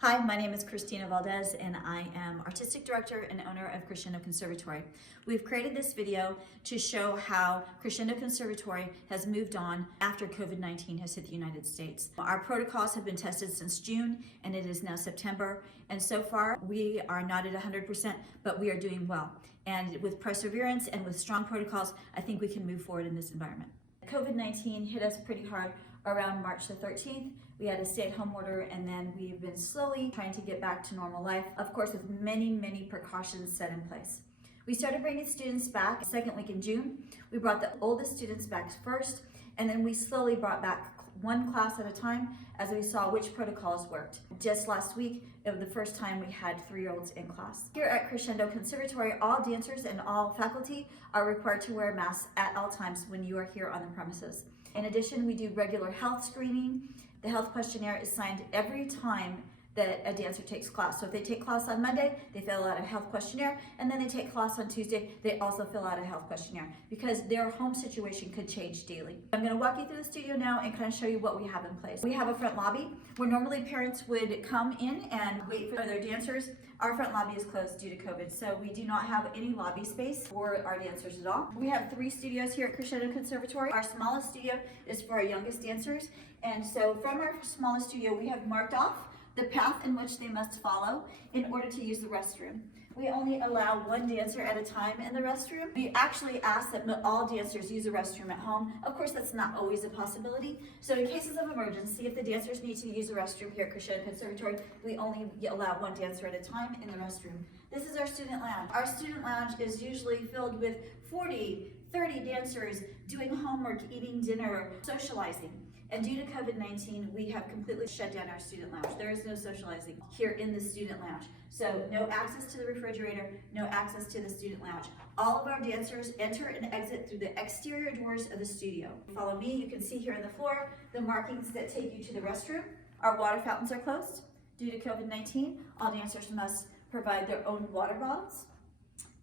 Hi, my name is Christina Valdez and I am Artistic Director and owner of Crescendo Conservatory. We've created this video to show how Crescendo Conservatory has moved on after COVID-19 has hit the United States. Our protocols have been tested since June and it is now September, and so far we are not at 100%, but we are doing well. And with perseverance and with strong protocols, I think we can move forward in this environment. COVID-19 hit us pretty hard around March the 13th. We had a stay-at-home order, and then we've been slowly trying to get back to normal life, of course with many precautions set in place. We started bringing students back the second week in June. We brought the oldest students back first, and then we slowly brought back one class at a time as we saw which protocols worked. Just last week, it was the first time we had 3-year-olds in class. Here at Crescendo Conservatory, all dancers and all faculty are required to wear masks at all times when you are here on the premises. In addition, we do regular health screening. The health questionnaire is signed every time that a dancer takes class. So if they take class on Monday, they fill out a health questionnaire, and then they take class on Tuesday, they also fill out a health questionnaire because their home situation could change daily. I'm gonna walk you through the studio now and kind of show you what we have in place. We have a front lobby where normally parents would come in and wait for their dancers. Our front lobby is closed due to COVID, so we do not have any lobby space for our dancers at all. We have 3 studios here at Crescendo Conservatory. Our smallest studio is for our youngest dancers, and so from our smallest studio, we have marked off the path in which they must follow in order to use the restroom. We only allow 1 dancer at a time in the restroom. We actually ask that all dancers use the restroom at home. Of course, that's not always a possibility. So in cases of emergency, if the dancers need to use the restroom here at Crescendo Conservatory, we only allow 1 dancer at a time in the restroom. This is our student lounge. Our student lounge is usually filled with 40, 30 dancers doing homework, eating dinner, socializing. And due to COVID-19, we have completely shut down our student lounge. There is no socializing here in the student lounge. So no access to the refrigerator, no access to the student lounge. All of our dancers enter and exit through the exterior doors of the studio. Follow me, you can see here on the floor the markings that take you to the restroom. Our water fountains are closed due to COVID-19. All dancers must provide their own water bottles.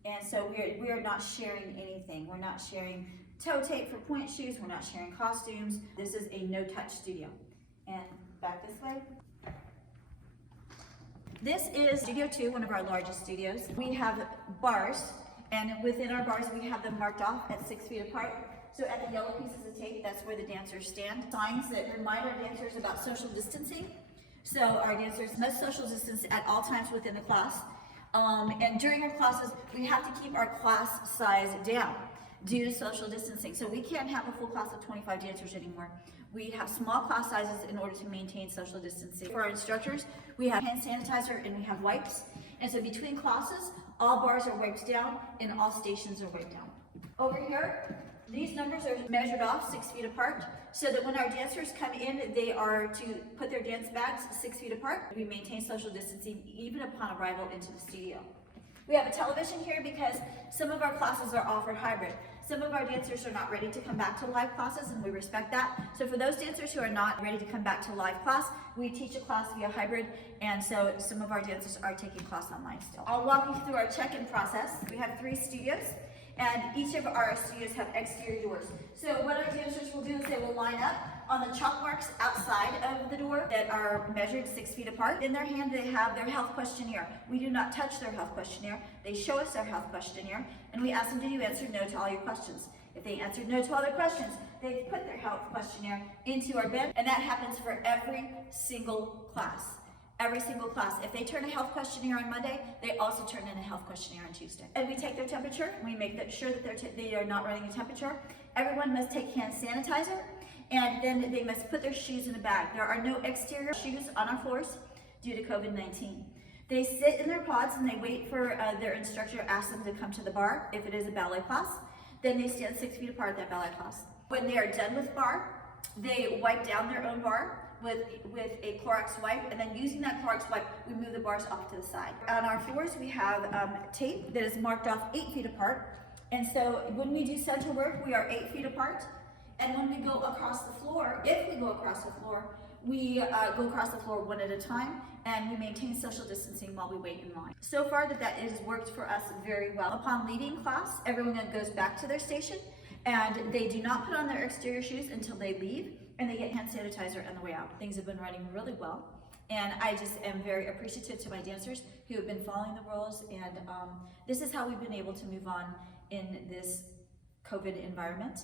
And so we are not sharing anything. We're not sharing toe tape for point shoes. We're not sharing costumes. This is a no-touch studio. And back this way. This is Studio 2, one of our largest studios. We have bars, and within our bars, we have them marked off at 6 feet apart. So at the yellow pieces of tape, that's where the dancers stand. Signs that remind our dancers about social distancing. So our dancers must social distance at all times within the class. And during our classes, we have to keep our class size down due to social distancing. So we can't have a full class of 25 dancers anymore. We have small class sizes in order to maintain social distancing. For our instructors, we have hand sanitizer and we have wipes. And so between classes, all bars are wiped down and all stations are wiped down. Over here, these numbers are measured off 6 feet apart so that when our dancers come in, they are to put their dance bags 6 feet apart. We maintain social distancing even upon arrival into the studio. We have a television here because some of our classes are offered hybrid. Some of our dancers are not ready to come back to live classes, and we respect that. So for those dancers who are not ready to come back to live class, we teach a class via hybrid, and so some of our dancers are taking class online still. I'll walk you through our check-in process. We have 3 studios, and each of our studios have exterior doors. So what our dancers will do is they will line up on the chalk marks outside of the door that are measured 6 feet apart. In their hand, they have their health questionnaire. We do not touch their health questionnaire. They show us their health questionnaire, and we ask them, did you answer no to all your questions? If they answered no to all their questions, they put their health questionnaire into our bin, and that happens for every single class. Every single class. If they turn a health questionnaire on Monday, they also turn in a health questionnaire on Tuesday. And we take their temperature. We make sure that they are not running a temperature. Everyone must take hand sanitizer, and then they must put their shoes in a bag. There are no exterior shoes on our floors due to COVID-19. They sit in their pods and they wait for their instructor to ask them to come to the bar if it is a ballet class. Then they stand 6 feet apart at that ballet class. When they are done with bar, they wipe down their own bar with a Clorox wipe, and then using that Clorox wipe, we move the bars off to the side. On our floors, we have tape that is marked off 8 feet apart. And so when we do center work, we are 8 feet apart. And when we go across the floor, if we go across the floor, we go across the floor 1 at a time, and we maintain social distancing while we wait in line. So far that has worked for us very well. Upon leaving class, everyone goes back to their station, and they do not put on their exterior shoes until they leave, and they get hand sanitizer on the way out. Things have been running really well. And I just am very appreciative to my dancers who have been following the rules, and this is how we've been able to move on in this COVID environment.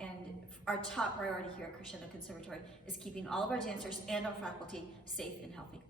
And our top priority here at Crescendo Conservatory is keeping all of our dancers and our faculty safe and healthy.